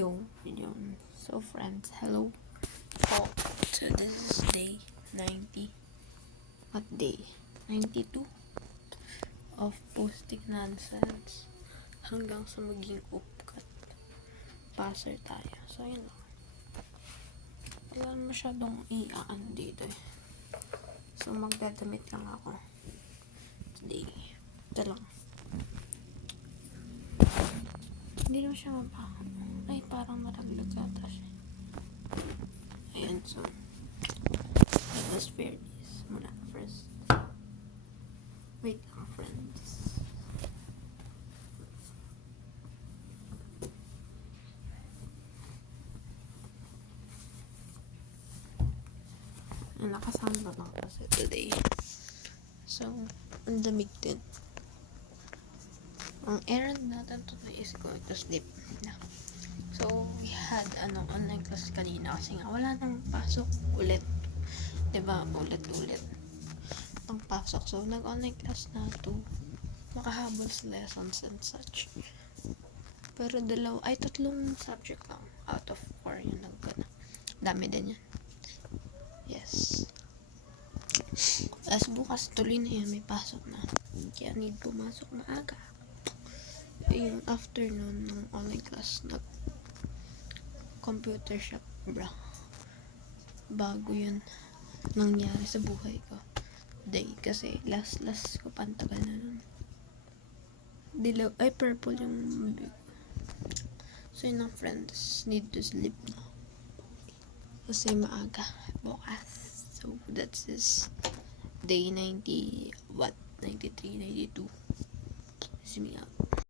Yun. So friends, hello po. So this is day 90. What day? 92 of posting nonsense hanggang sa maging upkat. Passer tayo. So yun lang. Wala masyadong iaan dito eh. So magdadamit lang ako today. Ito lang. Hindi naman siya mabaho. Ay, parang malaglag ata siya. Ayan, so let's wear this muna first. Wait lang, friends. Nakasamba lang kasi today. So, ang lamig din. Ang errand natin today is going to sleep na. So, we had online class kanina kasi nga wala nang pasok ulit. Diba? Ulit-ulit ang pasok. So, nag-online class na to makahabol sa lessons and such. Pero tatlong subject lang out of 4 yung nagkana. Dami din yan. Yes. As bukas tuloy na yan, may pasok na. Kaya need pumasok maaga. Ayun, afternoon ng online class, computer shop, bra. Bago yun nangyari sa buhay ko. Kasi last ko pantagal na nun. Purple yung big. So yun ang friends, need to sleep na. Kasi maaga bukas. So that's this day 90, 93, 92. See me out.